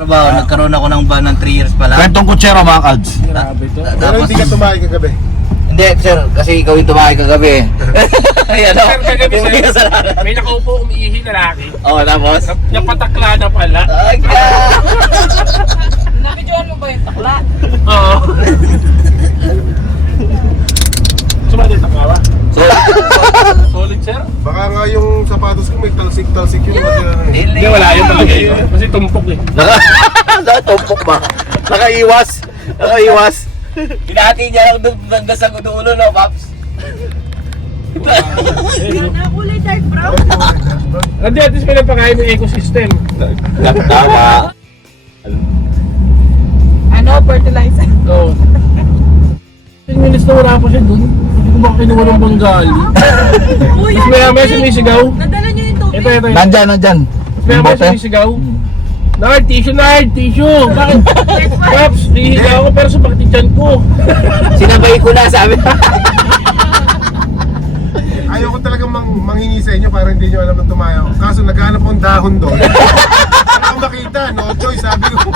Trabaho, nagkaroon ako ng ban ng 3 years pa lang. Kwentong kutsero mga kalds. Grabe to. Pero Tapos, hindi ka tumahay kagabi. hindi sir, kasi ikaw yung tumakay kagabi. Ayan o. Sir, kagabi sir, may nakaupo umiihi na laki. Oo, tapos? Napatakla na pala. Nakidyoan mo ba yung takla? Oo. Sumali takla ba? So, Solid sir? Baka nga yung sapatos ko may talsik-talsik yung Hindi, wala yun talaga yun. Kasi tumpok eh. Nakatumpok ba? Nakaiwas. Nakaiwas. pinahati niya lang ng dasang ulo, no, Paps? Kulay dark brown. Hindi, at least may nagpakain ng ecosystem. Tama. Ano, fertilizer? Oo. 10 minutes na wala pa siya dun. Hindi ko baka kinuha ng Bengali. Uy, Tapos maya sumisigaw. nadala niyo yung tubig. Ito. Nandyan, nandyan. Maya Bote. sumisigaw. Nard, tissue! Bakit? Paps, hihiga ako pero sa pagtityan ko. Sinabay ko na, sabi. Ayaw ko talagang manghingi sa inyo para hindi nyo alam na tumayaw. Kaso naghahanap akong dahon doon. Wala akong makita, no choice, sabi ko.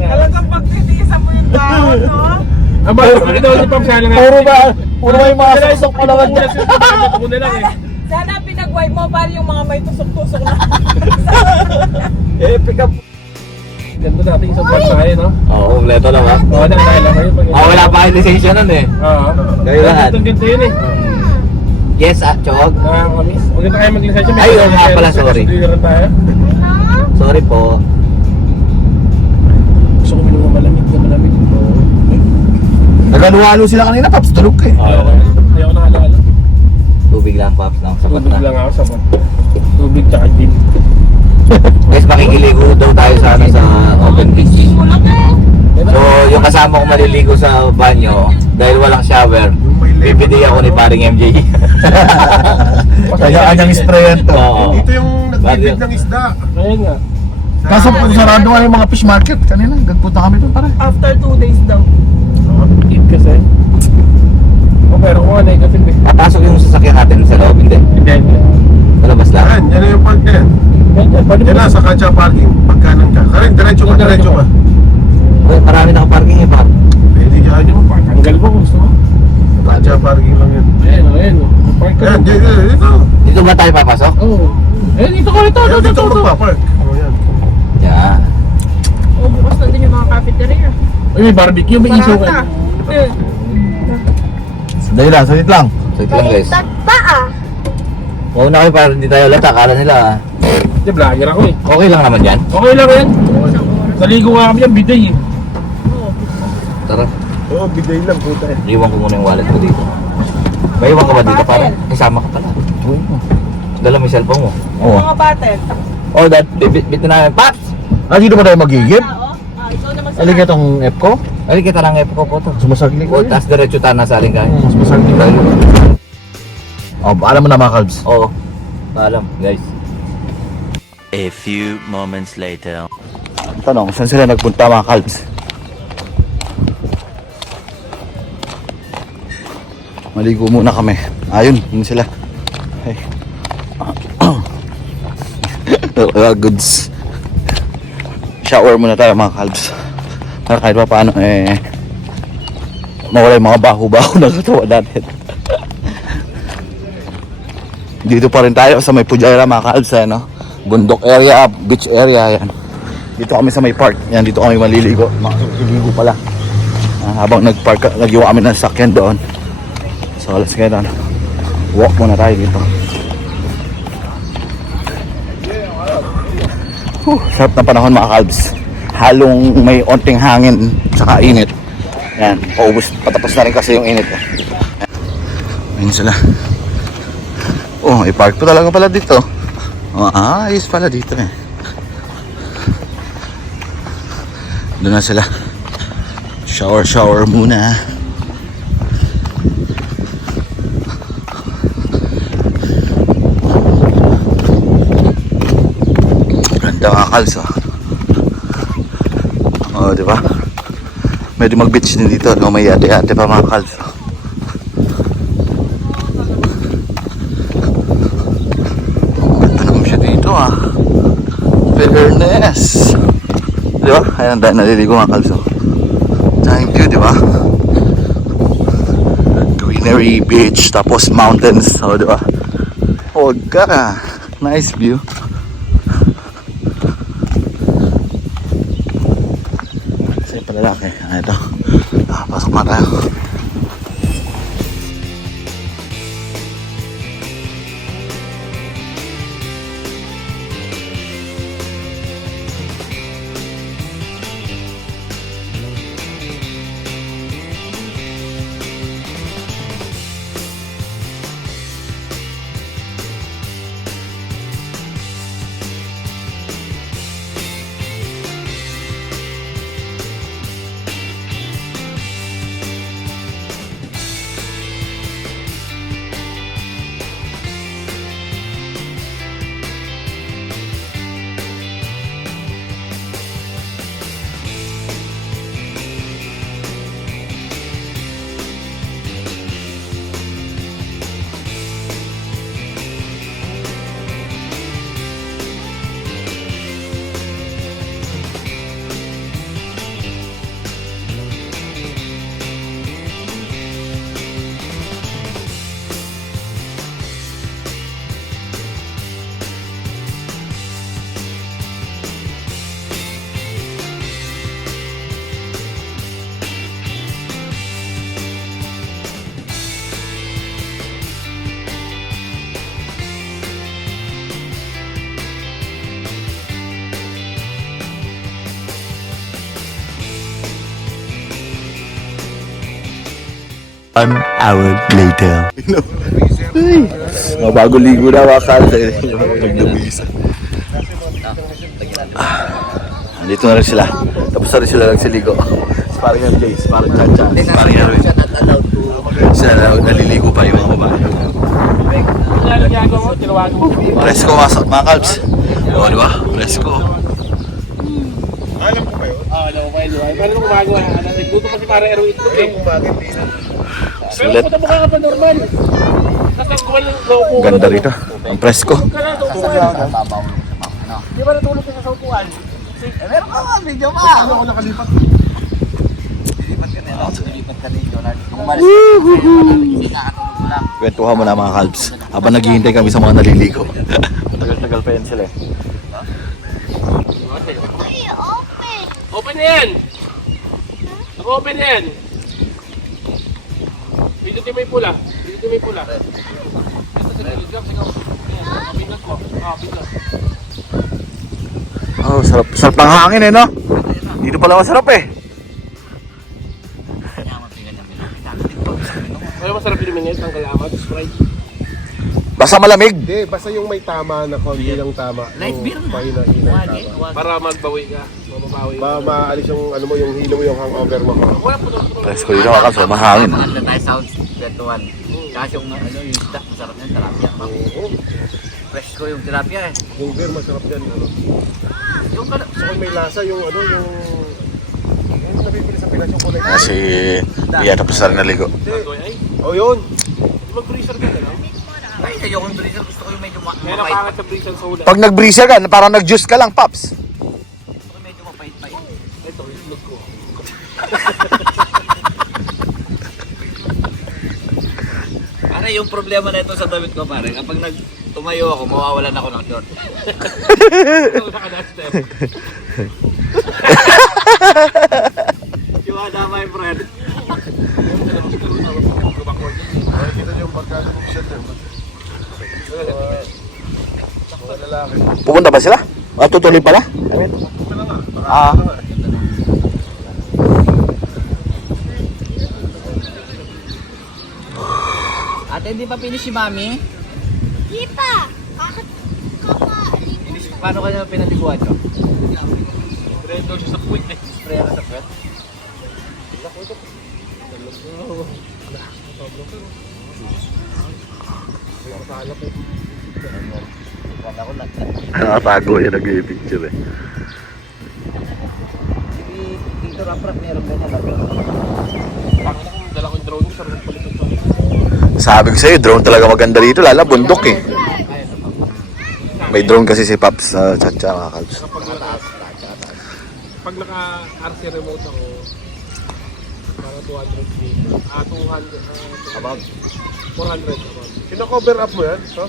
Talagang pagtitiisan mo yung dahon, no? Aba, ito si Paps sana nga. Puro may mga susok pa naman dyan. Ako na lang eh. Sana pinag-wipe mo para yung mga may tusok-tusok na. Pick up. Ganda natin sa vlog tayo, no? Oo, kompleto lang ha. Oo, dahil lang kayo. Wala pa kayo lisensya nun eh. Oo. Kayo lahat. Ang ganda yun eh. Yes, Chog. Nakakamiss. Huwag na tayo mag-lisensya. Ay, oo nga pala, sorry. Ligaran tayo. Sorry po. Gusto ko minum na malamig. Nagaluhalo sila kanina, Paps. Tulog ka eh. Hindi ako nakalala. Tubig lang, Paps. Lang, sapat Tubig na. lang ako sapat. Tubig tsaka din. Guys, makikiligo daw tayo sana sa open beach. So, yung kasama ko maliligo sa banyo, dahil walang shower, bibidi ako ni paring MJ. Kanya-kanyang sprayan to. Oo. Dito yung nagbibig ng isda. Ayun nga. Kaso sarado nga yung mga fish market kanina. Nagpunta kami doon pare. After 2 days daw. Eat kasi. O pero kung ano, negative eh. Papasok yung sasakyan natin sa loob, hindi. Hindi. Sa labas lang. Yan yung park na yan. Pwede Yan na, sa Katsa parking. Pagkanan ka. Karin, diretso ka. Oh, marami nakaparking eh, par. Hindi ka Pwede mo park. Tanggal mo kung gusto mo. Katsa parking lang yan. Ayan. Park ka. Yan, dito. Dito ba tayo papasok? Oo. Eh, dito ko. Yan, dito ko magpapark. O yan. Yan. O, bukas na din yung mga cafeteria. Ay, may barbecue, may isaw Barata. ka. Dali lang, salit lang. So ito lang guys. Paa. Mauna kayo para hindi tayo lata. Akala nila Hindi, vlogger ako eh. okay lang naman yan. Okay lang yan. Naligo nga kami yan, biday eh. Tara, Oo, biday lang, puta eh. iwan ko muna yung wallet ko dito. May iwan ka ba dito para? Kasama ka pala. Dala mo yung cellphone mo. Oo. Mga battle. Oh, bit na namin. Paps! Dito ba tayo magigib? Ikaw naman sa Alin ka itong F ko? Ay, kita lang po po to. Sumasagli O, ko yun. tas diretso tayo nasa aling kain. Sumasagli ko yun. Alam mo na mga kalbs. Oo. Paalam, guys. A few moments later. Tanong, saan sila nagpunta mga kalbs? Maligo muna kami. Ayun, yun sila. Ay. Goods. Shower muna tayo mga kalbs. Para kahit pa paano mawala yung mga baho-baho na katawan natin. Dito pa rin tayo sa may Pujaira mga kalbs, no? Bundok area, beach area, yan. Dito kami sa may park. Yan, dito kami maliligo. Makikiligo pala. Habang nag-park, nagyuwa kami ng sakyan doon. So, let's get on. Walk muna tayo dito. Sarap na panahon mga kalbs. Halong may onting hangin tsaka init. Yan, patapos na rin kasi yung init. Ayun sila. Oh, i-park po talaga pala dito. Oh, ayos pala dito eh. Doon na sila. Shower muna. Ganda mga kalso. Oh, di ba? Medyo mag-beach din dito, no? May yate-yate pa mga kalso. Oh, ganda naman siya dito ah. Pwede Ernest. Di ba? Ayan, dahil naliligo mga kalso. Giant view, di ba? Greenery, beach, tapos mountains. O, di ba? Huwag ka. Nice view. Kasi palalaki. Ito. Pasok na tayo. An hour later. Mga bago ligo na mga kalso. Nagdubisa. Andito na rin sila. Tapos na rin sila nagsiligo. Parang yan Jace, parang Chacha. Parang yan rin. Sila naliligo pa yung mga babae. Presko mga kalbs. O, di ba? Presko. Alam ko ba yun? Alam ko kayo, paano nung gumagawa? Nagluto pa si para Erwin ko eh. Bakit di na? Pero Sulit. punta mo ka pa normal. Tapos kuha lang naupo ka Ganda na. rito. Ang presko. Tulog ka na, naupuan. Di ba natulog ka sa upuan? Ano ako nakalipat? Kwentuhan mo na mga kalbs. Habang naghihintay kami sa mga naliligo. Matagal-tagal pa yan sila eh. Open na yan! Naka-open na yan! Pindutin mo yung pula. Pindutin mo yung pula. Pindutin mo. Pindutin. Oh, sarap, sarap ng hangin eh, no? Dito pala masarap eh. Kaya masarap yung minit ng kalamat, Sprite. Basta malamig. Hindi, basta yung may tama na konti lang tama. Light beer na. Pahina-hina yung tama. Para magbawi ka. Mababawi ka. Maalis yung ano mo, yung hilo mo, yung hangover mo. Wala po doon. Presko dito mga kalbs, mahangin. Maganda tayo sounds, kwentuhan. Kaso yung ano, yung isda, masarap yung tilapia. Fresh ko yung tilapia eh. Yung beer, masarap yan. Ano. Yung So kung may lasa, yung ano, yung nabibili sa Pinas yung kulay. Kasi, iya, tapos na rin naligo. Oh, yun. Mag-freezer ka na lang. ay, ayoko yung freezer. Gusto ko yung medyo Meron mapait. pangat sa freezer sa ulan. Pag nag-breezer ka, parang nag-juice ka lang, Paps. Gusto ko medyo mapait-pait. Ito, itlog ko. Pare, yung problema na ito sa damit ko, pare. Kapag tumayo ako, mawawalan ako ng short. Ito naka-duster. Iwada, my friend. Kita niyo yung pagkano ng shot yun. Mga lalaki. Pupunta ba sila? Ah, tutuloy pala? Ah. Ate, hindi pa finish si Mami? Di pa! Bakit kakaaligo? Finish, paano ka naman pinaliguan nyo? Red daw siya sa puwit eh. Spray na sa pet? Nakatago yan, nag-i-picture eh. Dito rap-rap, meron ka na lapit. Bakit kung dala ko yung drone, sarap ng palikot pa. Sabi ko sa'yo, drone talaga maganda dito, lala bundok eh. May drone kasi si Paps sa Chacha mga kalbs. Pag naka-RC remote ako, parang 200 feet. 200, About 400 about. Kino-cover up mo yan? So?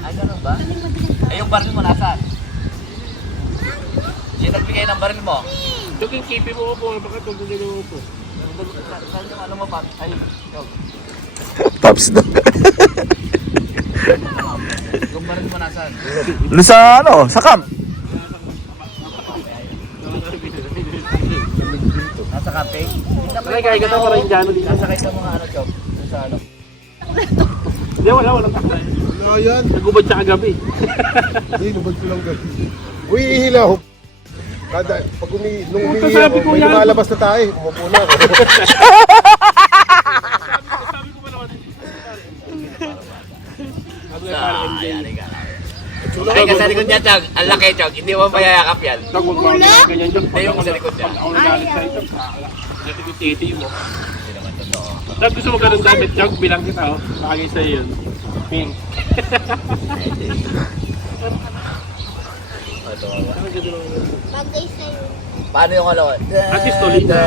Ay, ganun ba? Ay, yung baril mo nasaan? Sino nagbigay ng baril mo? Yung kipi mo po, bakit tuloy mo po? Saan yung ano mo pa? Ay, yung Paps daw. baril mo nasaan? Doon sa ano, sa camp. Nasa cafe? Ay, kaya ka para yung dyan dito. Nasa kayo sa mga ano, Chok? Sa ano? Hindi, walang takla. Ano yan? Nagubad siya kagabi. Hindi, nubad ko lang gabi. Uy, ihilaw. Kada, pag nung umiiyak sabi ako, ko may yan. lumalabas na tayo. Umupo na ako. Sabi ko ba naman? Sabi ko Sa, parang MJ. ayan, ikaw. Ay, ka sa likod niya, Chok. Ang laki, Chok. Hindi mo mayayakap yan. Tag, huwag mo ako ganyan dyan. Hindi, yung sa likod niya. Pag ako nagalit sa ito, natin yung titi mo. Dahil gusto mo ganun damit, Chok, bilang kita, oh. Bagay sa'yo yun. Pink. Bagay sa'yo. Paano yung ano? At least tuloy na.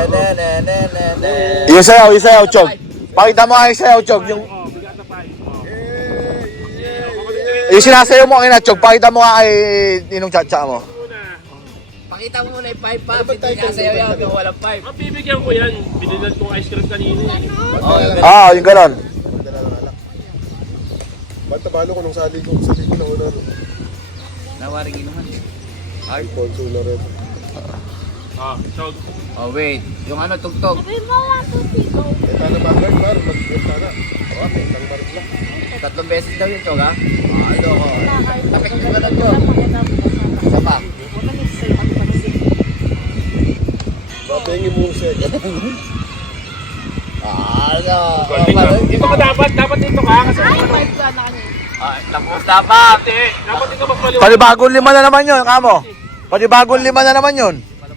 Yung sayaw, Chog. Pakita mo nga yung sayaw, Chog. Yung, Oh, bigat na tayo. yung sinasayaw mo kanina, Chog. Pakita mo nga kay Ninong Chacha mo. Pakita mo muna yung 5 pops. Hindi nga sa'yo yan hanggang walang 5. Mabibigyan ko yan. Binilan kong ice cream kanina. Oh, yung Ah, yung ganon. Ba't tabalo ko nung sali ko na una. nawaring inuman. Ay, Ponso na rin. Ah, so, Oh, wait. Yung ano, tugtog. Sabi mo, 1, 2, 3, go. Eh, tana ba? Guard, bar. Mag-enta na. Okay, tang barit lang. 3 beses daw yun, Chok, ha? Ano ko? Tapik yung ganun ko. Isa pa. Babengi mo siya. Ano? dito ka dapat dito ka kasi Tapos dapat. dapat dito magpaliwanag. Panibagong 5 na naman yun, kamo. Panibagong 5 na naman yun.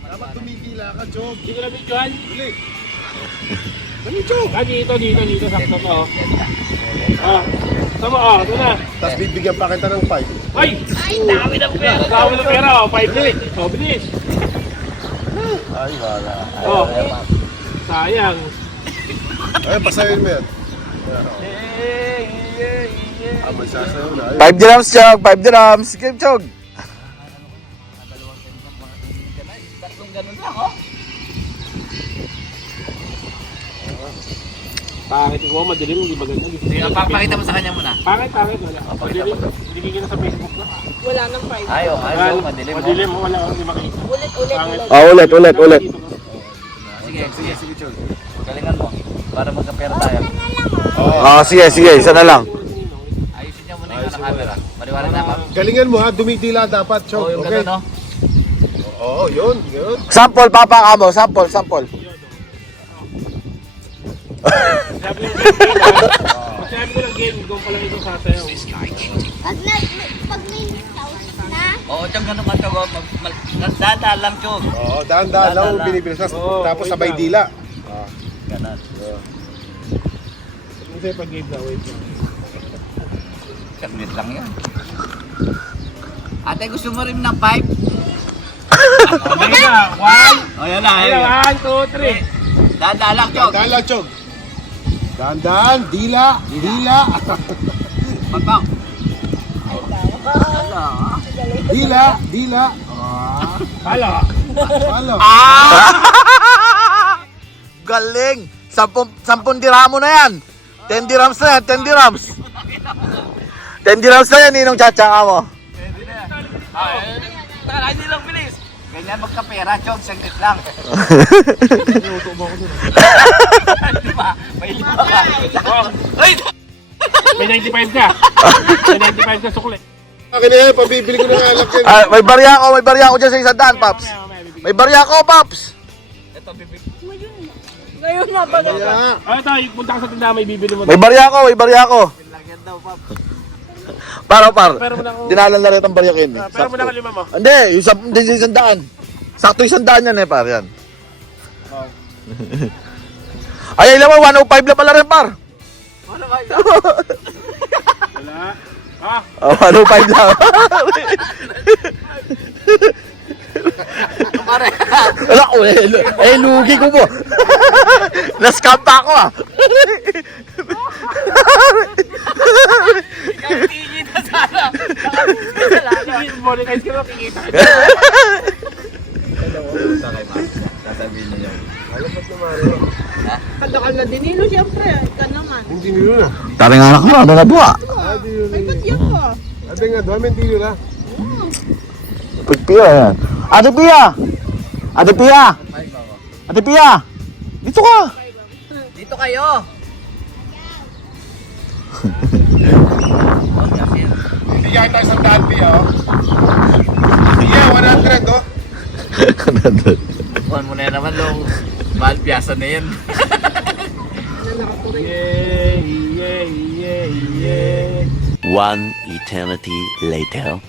Dapat tumigila ka, Chog. Hindi ko na videohan. Dili. Dito, sakto to. Ah, tama, ito na. Tapos bibigyan pa kita ng 5. Ay! Dami ng pera, oh. 5 minutes. Oh, bilis. Ay, wala. Oh, sayang. Ay, pasayin mo yan. Ah, magsasayaw na. Ay, 5 dirhams, Chog. 5 dirhams. Game, Chog. Tatlong ganun lang, oh. Pangit ko, madilim, hindi maganda. Pakita mo sa kanya muna. Pangit, wala. Madilim, hindi kita sa Facebook na. Wala nang 5. Ayaw, madilim. Madilim, wala akong hindi makita. Pangit. Ah, ulit. Sige, Chok. Galingan mo. Para magkapera tayo. Ah, sige. Isa na lang. Ayusin niya muna yung camera. Maliwanag na, Pap. galingan mo ha, dumidila dapat, Oh, Chog. yung Okay? ganun, no? Oo, yun. Sample, papa, kamo. Sample. Sabi mo ng game, kung pala ito sasayaw. Pag may house na, Oo, Chok, ganun ka, Chok. Nagdada lang, Chok. Oo, dahan-dahan lang Dahan-dahan. binibilis. Oo, Tapos wait sabay lang. dila. Ganun. Hindi pag game na, wait lang. Saglit lang yan. Ate, gusto mo rin ng 5? Okay na, 1, O, yan na. 1, 2, 3. Dada lang, Chok. Dahan lang, Chog. Dahan-dahan, dila. Pagpang. Dila. Hala. Halo. Galing. 10 dirhamo na yan. 10 dirhams na yan. 10 dirhams. 10 dirhams na yan, Ninong Chacha, kamo. Hindi lang bilis. Ganyan magkapera, Chok. Saglit lang. Diba? May lima ka. Ay! May 95 ka. May 95 ka sukli. Akin na yan, pabibili ko ng alak yan. Ah, may barya ako dyan sa 100, Paps. May barya ako, Paps. Ito, bibig. Ngayon nga ba? Kaya, Ay, tayo, punta ka sa tindahan, may bibili mo. May barya ako. Lang yan daw, Pap. Pero, Pero mo na ako. dinalan na rin ang barya kin. Pero mo na kalima mo. Hindi, yung 100. Sakto 100 yan, par yan. Ay, alam mo, 105 na pala rin, par. Ano ba yun? Wala. Ah, Oh, 105 lang. Pare. Wala ko eh, lugi ko po. Na-scam pa ako ah. Kikita sana. sige, monetize ka na, kikita. Punta kay Mark. Sasabihin niya yun. Kalakal na dinilo siyempre. Ka naman. Hindi nilo na. Taring anak mo, ano na buha? Hindi nilo Ay, na. ba't yan ka? Ate nga, dami hindi nilo na. Pia yan. Ate Pia! Ate Pia! Ate Pia! Dito ka! Dito kayo. Bigyan tayo sa daan, Pia, oh. Pia, 100, oh. Kuhan mo na naman long. Mahal piyasa na yan. Yay, yay, yay, yay. One eternity later.